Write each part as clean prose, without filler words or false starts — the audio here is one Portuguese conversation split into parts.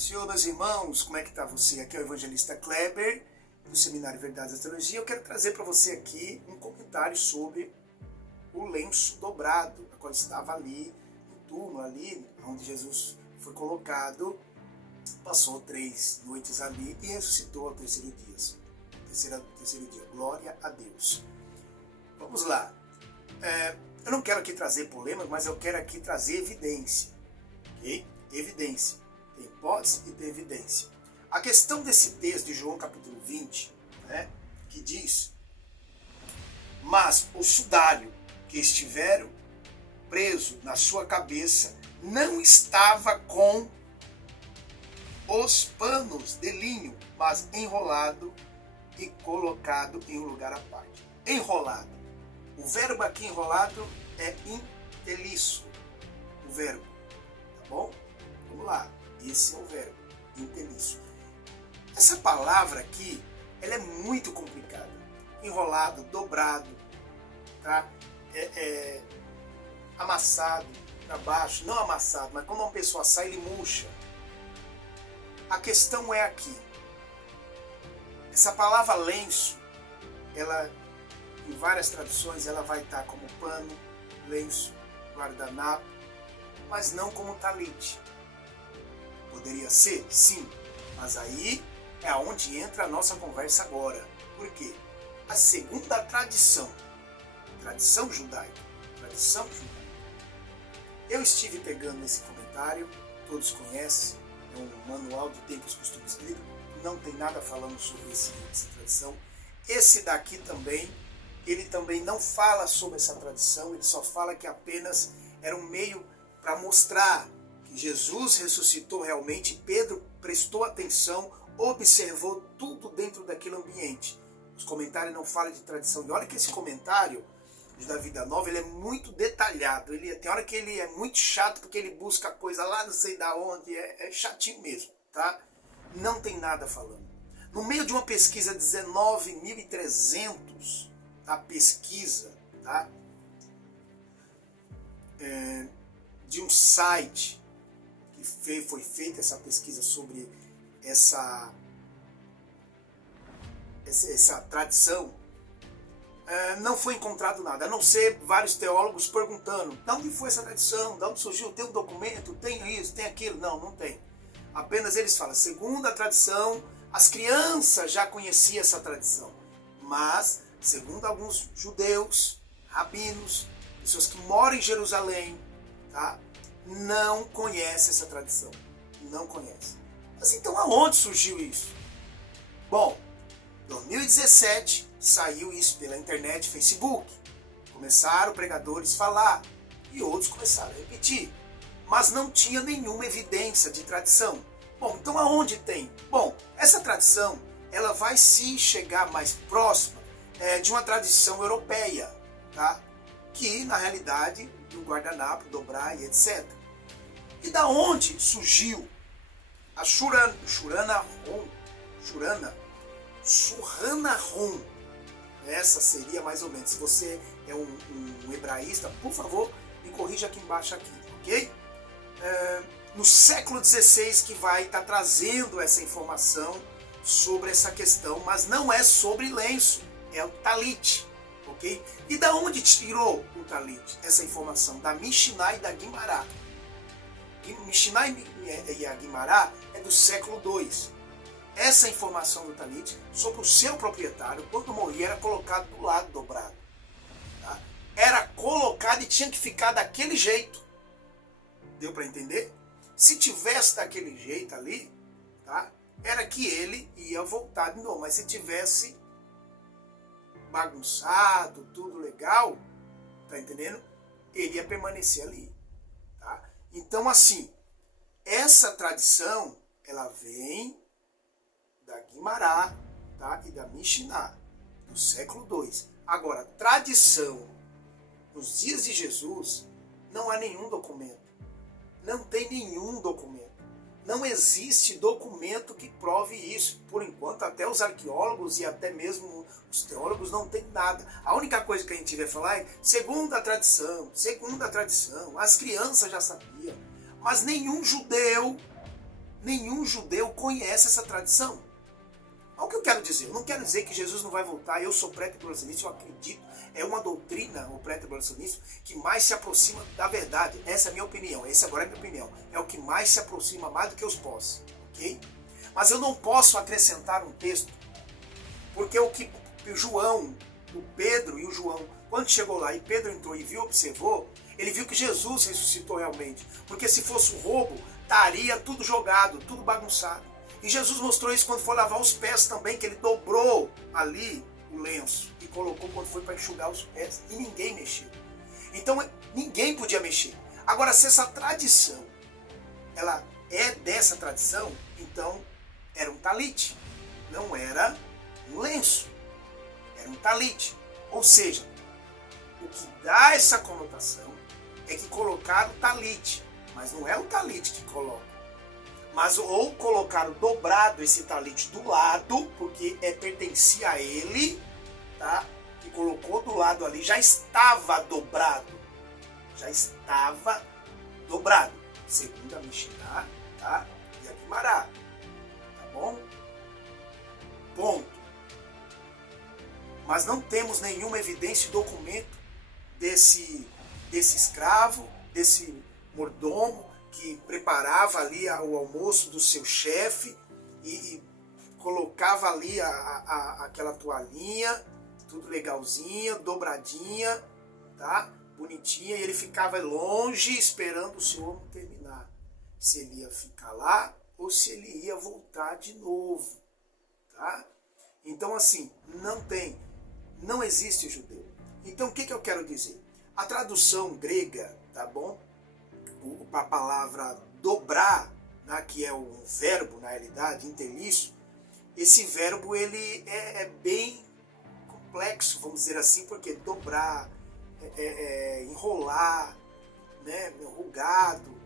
Senhor, meus irmãos, como é que está você? Aqui é o evangelista Kleber, do Seminário Verdades da Teologia. Eu quero trazer para você aqui um comentário sobre o lenço dobrado, a qual estava ali no túmulo, ali onde Jesus foi colocado, passou 3 noites ali e ressuscitou ao terceiro dia. Glória a Deus. Vamos lá. Eu não quero aqui trazer polêmica, mas eu quero aqui trazer evidência. Ok? Evidência. Tem hipótese e tem evidência. A questão desse texto de João capítulo 20, que diz: mas o sudário que estiveram preso na sua cabeça não estava com os panos de linho, mas enrolado e colocado em um lugar à parte. Enrolado. O verbo aqui enrolado é inteliço. O verbo. Tá bom? Vamos lá. Esse é o verbo. Inteliço. Essa palavra aqui, ela é muito complicada. Enrolado, dobrado, tá? Amassado para baixo. Não amassado, mas quando uma pessoa sai, ele murcha. A questão é aqui. Essa palavra lenço, ela, em várias traduções, ela vai estar como pano, lenço, guardanapo, mas não como talite. Poderia ser? Sim. Mas aí é onde entra a nossa conversa agora. Por quê? A segunda tradição judaica. Eu estive pegando esse comentário, todos conhecem, é um manual de tempos, costumes bíblicos, não tem nada falando sobre essa tradição. Esse daqui também, ele também não fala sobre essa tradição, ele só fala que apenas era um meio para mostrar que Jesus ressuscitou realmente. Pedro prestou atenção, observou tudo dentro daquele ambiente. Os comentários não falam de tradição. E olha que esse comentário da Vida Nova, ele é muito detalhado. Tem hora que ele é muito chato, porque ele busca coisa lá não sei da onde, é chatinho mesmo, tá? Não tem nada falando. No meio de uma pesquisa, 19.300, a pesquisa, tá? De um site que foi feita essa pesquisa sobre essa tradição, não foi encontrado nada, a não ser vários teólogos perguntando: de onde foi essa tradição? De onde surgiu? Tem um documento? Tem isso? Tem aquilo? Não tem. Apenas eles falam: segundo a tradição, as crianças já conheciam essa tradição. Mas, segundo alguns judeus, rabinos, pessoas que moram em Jerusalém, tá? Não conhecem essa tradição. Não conhecem. Mas então aonde surgiu isso? Bom, em 2017 saiu isso pela internet, Facebook. Começaram pregadores a falar e outros começaram a repetir. Mas não tinha nenhuma evidência de tradição. Bom, então aonde tem? Bom, essa tradição, ela vai se chegar mais próxima de uma tradição europeia, tá? Que na realidade, do guardanapo, dobrar e etc. E da onde surgiu a Shurana Rum? Essa seria mais ou menos. Se você é um hebraísta, por favor, me corrija aqui embaixo, ok? No século XVI que vai estar trazendo essa informação sobre essa questão, mas não é sobre lenço, é o talit, ok? E da onde tirou o talit essa informação? Da Mishnah e da Guimará. Mishnah e a Guimará é do século II. Essa informação do talit sobre o seu proprietário, quando morria, era colocado do lado dobrado. Tá? Era colocado e tinha que ficar daquele jeito. Deu para entender? Se tivesse daquele jeito ali, tá? Era que ele ia voltar de novo. Mas se tivesse bagunçado, tudo legal, tá entendendo? Ele ia permanecer ali. Tá? Então, assim, essa tradição, ela vem da Guimará, tá? E da Mishnah, do século II. Agora, tradição nos dias de Jesus, não há nenhum documento. Não tem nenhum documento. Não existe documento que prove isso. Por enquanto, até os arqueólogos e até mesmo os teólogos não tem nada. A única coisa que a gente vai falar é segundo a tradição, as crianças já sabiam. Mas nenhum judeu nenhum judeu conhece essa tradição. Olha o que eu quero dizer. Eu não quero dizer que Jesus não vai voltar. Eu sou pré-tribulacionista, eu acredito. É uma doutrina, o pré-tribulacionismo, que mais se aproxima da verdade. Essa é a minha opinião. Essa agora é a minha opinião. É o que mais se aproxima, mais do que os pós. Ok? Mas eu não posso acrescentar um texto, porque o que João, o Pedro e o João, quando chegou lá e Pedro entrou e viu, observou, ele viu que Jesus ressuscitou realmente. Porque se fosse um roubo, estaria tudo jogado, tudo bagunçado. E Jesus mostrou isso quando foi lavar os pés também, que ele dobrou ali o lenço e colocou quando foi para enxugar os pés e ninguém mexeu. Então ninguém podia mexer. Agora, se essa tradição, ela é dessa tradição, então era um talite, não era um lenço, era um talite. Ou seja, o que dá essa conotação é que colocaram talite, mas não é o talite que coloca. Mas ou colocaram dobrado esse talite do lado, porque pertencia a ele, tá? E colocou do lado ali, já estava dobrado. Já estava dobrado. Segundo a Mishnah, tá? E a Guimará. Tá bom? Ponto. Mas não temos nenhuma evidência e documento desse escravo, desse mordomo, que preparava ali o almoço do seu chefe e colocava ali aquela toalhinha, tudo legalzinha, dobradinha, tá? Bonitinha, e ele ficava longe esperando o seu homem terminar. Se ele ia ficar lá ou se ele ia voltar de novo, tá? Então assim, não existe judeu. Então o que eu quero dizer? A tradução grega, tá bom? A palavra dobrar, né, que é um verbo na realidade, interlício, esse verbo ele é bem complexo, vamos dizer assim, porque dobrar, enrolar, né, rugado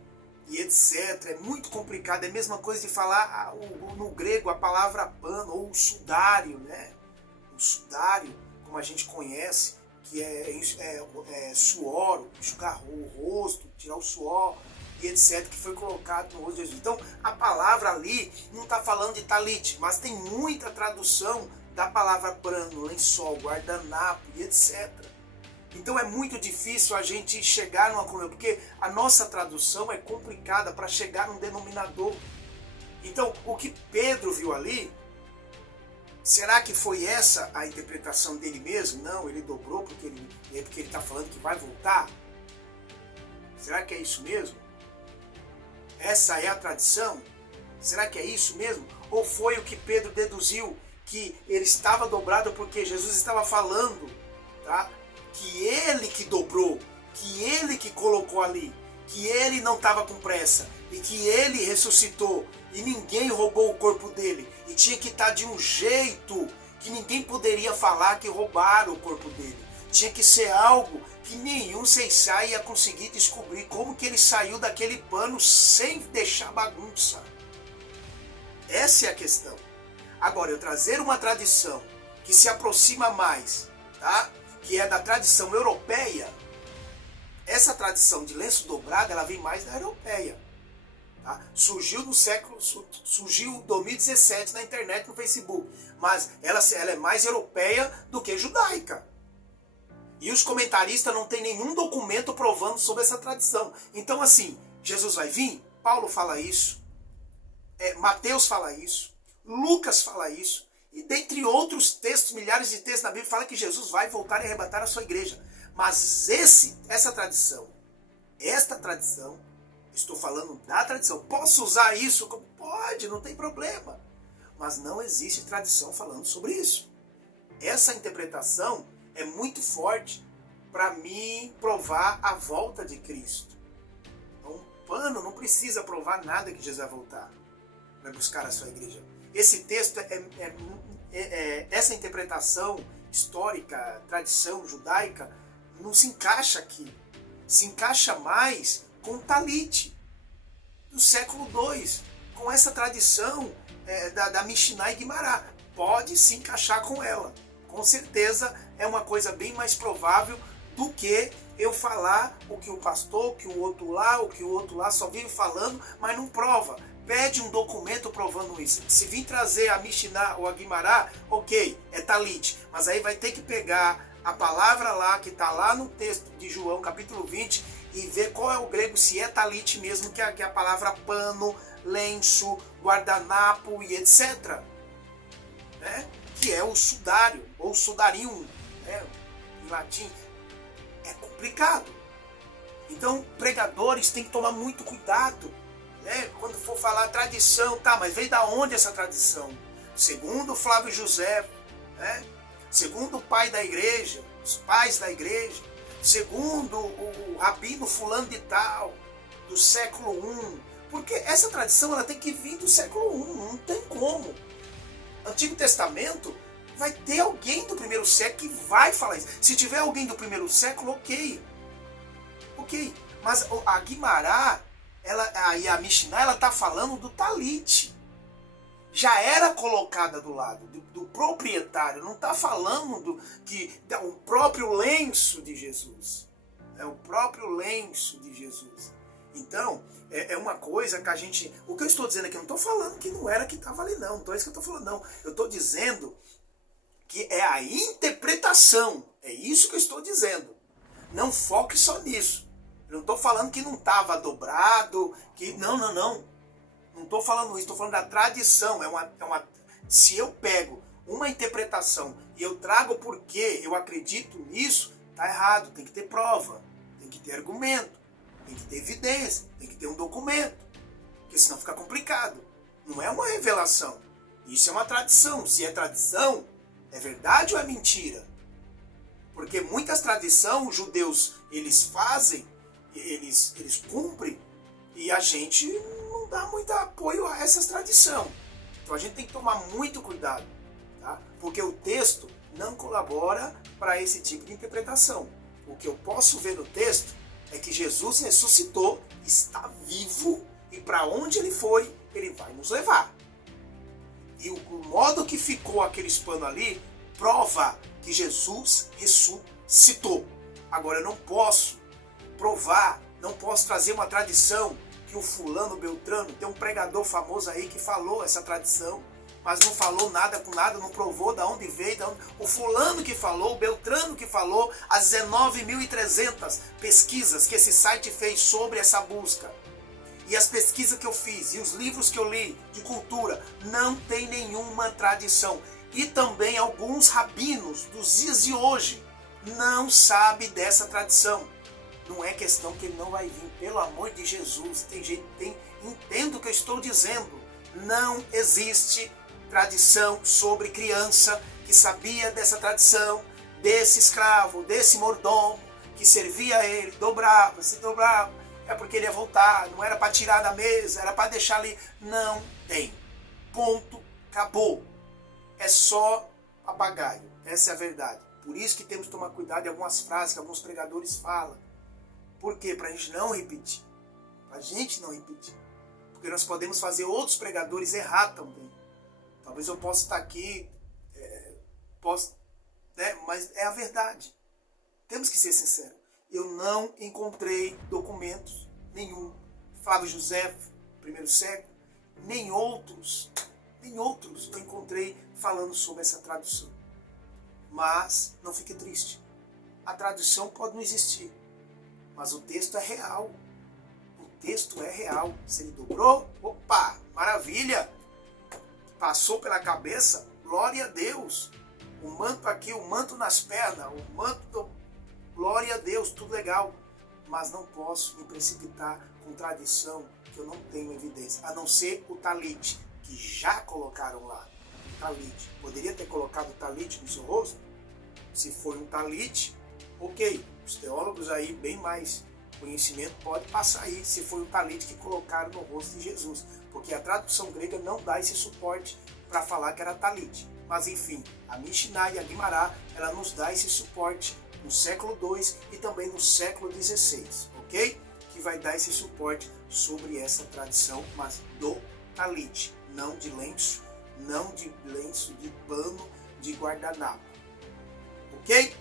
e etc. É muito complicado, é a mesma coisa de falar no grego a palavra pano ou o sudário, né? O sudário, como a gente conhece, que é suor, enxugar o rosto, tirar o suor e etc, que foi colocado no rosto de Jesus. Então, a palavra ali não está falando de talite, mas tem muita tradução da palavra pano, lençol, guardanapo e etc. Então, é muito difícil a gente chegar numa comunhão, porque a nossa tradução é complicada para chegar num denominador. Então, o que Pedro viu ali, será que foi essa a interpretação dele mesmo? Não, ele dobrou porque ele está falando que vai voltar? Será que é isso mesmo? Essa é a tradição? Será que é isso mesmo? Ou foi o que Pedro deduziu, que ele estava dobrado porque Jesus estava falando, tá? Que ele que dobrou, que ele que colocou ali, que ele não estava com pressa e que ele ressuscitou e ninguém roubou o corpo dele e tinha que estar de um jeito que ninguém poderia falar que roubaram o corpo dele. Tinha que ser algo que nenhum Seissai ia conseguir descobrir como que ele saiu daquele pano sem deixar bagunça. Essa é a questão. Agora, eu trazer uma tradição que se aproxima mais, tá? Que é da tradição europeia. Essa tradição de lenço dobrado, ela vem mais da europeia. Tá? Surgiu em 2017 na internet, no Facebook. Mas ela é mais europeia do que judaica. E os comentaristas não têm nenhum documento provando sobre essa tradição. Então assim, Jesus vai vir? Paulo fala isso. Mateus fala isso. Lucas fala isso. E dentre outros textos, milhares de textos na Bíblia, fala que Jesus vai voltar e arrebatar a sua igreja. Mas esta tradição, estou falando da tradição. Posso usar isso? Pode, não tem problema. Mas não existe tradição falando sobre isso. Essa interpretação é muito forte para mim provar a volta de Cristo. Um pano não precisa provar nada que Jesus vai voltar, vai buscar a sua igreja. Esse texto, essa interpretação histórica, tradição judaica, não se encaixa aqui. Se encaixa mais com o Talite do século II, com essa tradição da Mishnah e Guimará. Pode se encaixar com ela. Com certeza é uma coisa bem mais provável do que eu falar o que o pastor, o que o outro lá só vive falando, mas não prova. Pede um documento provando isso. Se vir trazer a Mishnah ou a Guimará, ok, é talit. Mas aí vai ter que pegar a palavra lá, que está lá no texto de João, capítulo 20, e ver qual é o grego, se é talit mesmo, que é a palavra pano, lenço, guardanapo e etc. Né? Que é o sudário, ou sudarium, né? Em latim. É complicado. Então, pregadores têm que tomar muito cuidado. Né? Quando for falar tradição, tá, mas veio da onde essa tradição? Segundo Flávio José, né? Segundo o pai da igreja, os pais da igreja, segundo o rabino fulano de tal, do século I, porque essa tradição ela tem que vir do século I, não tem como. Antigo Testamento vai ter alguém do primeiro século que vai falar isso. Se tiver alguém do primeiro século, ok. Mas a Guimará, e a Mishnah, ela está falando do talit. Já era colocada do lado do proprietário, não está falando o próprio lenço de Jesus. É o próprio lenço de Jesus. Então, é uma coisa que a gente... O que eu estou dizendo aqui, eu não estou falando que não era que estava ali, não. Não é isso que eu estou falando, não. Eu estou dizendo que é a interpretação. É isso que eu estou dizendo. Não foque só nisso. Eu não estou falando que não estava dobrado, que... Não. Não estou falando isso, estou falando da tradição. Se eu pego uma interpretação e eu trago porque eu acredito nisso, está errado. Tem que ter prova, tem que ter argumento, tem que ter evidência, tem que ter um documento. Porque senão fica complicado. Não é uma revelação. Isso é uma tradição. Se é tradição, é verdade ou é mentira? Porque muitas tradições, os judeus, eles fazem, eles cumprem, e a gente não dá muito apoio a essas tradições. Então a gente tem que tomar muito cuidado, tá? Porque o texto não colabora para esse tipo de interpretação. O que eu posso ver no texto é que Jesus ressuscitou, está vivo, e para onde ele foi, ele vai nos levar. E o modo que ficou aqueles panos ali prova que Jesus ressuscitou. Agora eu não posso provar, não posso trazer uma tradição que o fulano Beltrano, tem um pregador famoso aí que falou essa tradição, mas não falou nada com nada, não provou de onde veio, o fulano que falou, o Beltrano que falou, as 19.300 pesquisas que esse site fez sobre essa busca. E as pesquisas que eu fiz, e os livros que eu li de cultura, não tem nenhuma tradição. E também alguns rabinos dos dias de hoje não sabem dessa tradição. Não é questão que ele não vai vir, pelo amor de Jesus. Entendo o que eu estou dizendo. Não existe tradição sobre criança que sabia dessa tradição, desse escravo, desse mordomo, que servia a ele, se dobrava. É porque ele ia voltar, não era para tirar da mesa, era para deixar ali. Não tem. Ponto, acabou. É só papagaio. Essa é a verdade. Por isso que temos que tomar cuidado em algumas frases que alguns pregadores falam. Por quê? Para a gente não repetir. Para a gente não repetir. Porque nós podemos fazer outros pregadores errar também. Talvez eu possa estar aqui, mas é a verdade. Temos que ser sinceros. Eu não encontrei documentos nenhum. Flávio José, primeiro século, nem outros eu encontrei falando sobre essa tradução. Mas não fique triste. A tradução pode não existir. Mas o texto é real. O texto é real. Se ele dobrou, opa, maravilha. Passou pela cabeça, glória a Deus. O manto aqui, o manto nas pernas, o manto, glória a Deus, tudo legal. Mas não posso me precipitar com tradição que eu não tenho evidência. A não ser o talit, que já colocaram lá. Talit. Poderia ter colocado o talit no seu rosto? Se foi um talit, ok. Os teólogos aí, bem mais conhecimento, pode passar aí se foi o talit que colocaram no rosto de Jesus. Porque a tradução grega não dá esse suporte para falar que era talit. Mas enfim, a Mishnah e a Guimará, ela nos dá esse suporte no século II e também no século XVI, ok? Que vai dar esse suporte sobre essa tradição, mas do talit, não de lenço, de pano, de guardanapo. Ok?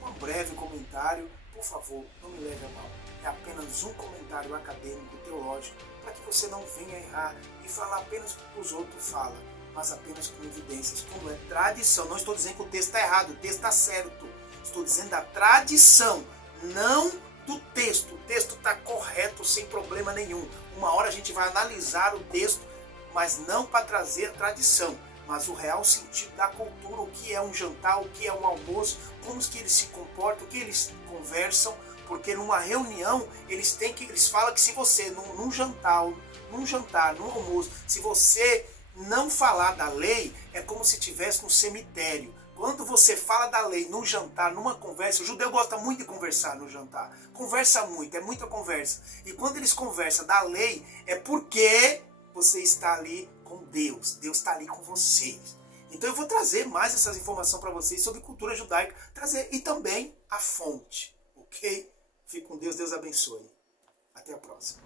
Um breve comentário, por favor, não me leve a mal. É apenas um comentário acadêmico, teológico, para que você não venha errar e falar apenas o que os outros falam, mas apenas com evidências, como é tradição. Não estou dizendo que o texto está errado, o texto está certo. Estou dizendo da tradição, não do texto. O texto está correto, sem problema nenhum. Uma hora a gente vai analisar o texto, mas não para trazer a tradição, mas o real sentido da cultura, o que é um jantar, o que é um almoço, como que eles se comportam, o que eles conversam, porque numa reunião eles falam que se você num jantar, num almoço, se você não falar da lei, é como se estivesse no cemitério. Quando você fala da lei no jantar, numa conversa, o judeu gosta muito de conversar no jantar. Conversa muito, é muita conversa. E quando eles conversam da lei, é porque você está ali com Deus. Deus está ali com vocês. Então eu vou trazer mais essas informações para vocês sobre cultura judaica, trazer e também a fonte, ok? Fique com Deus, Deus abençoe. Até a próxima.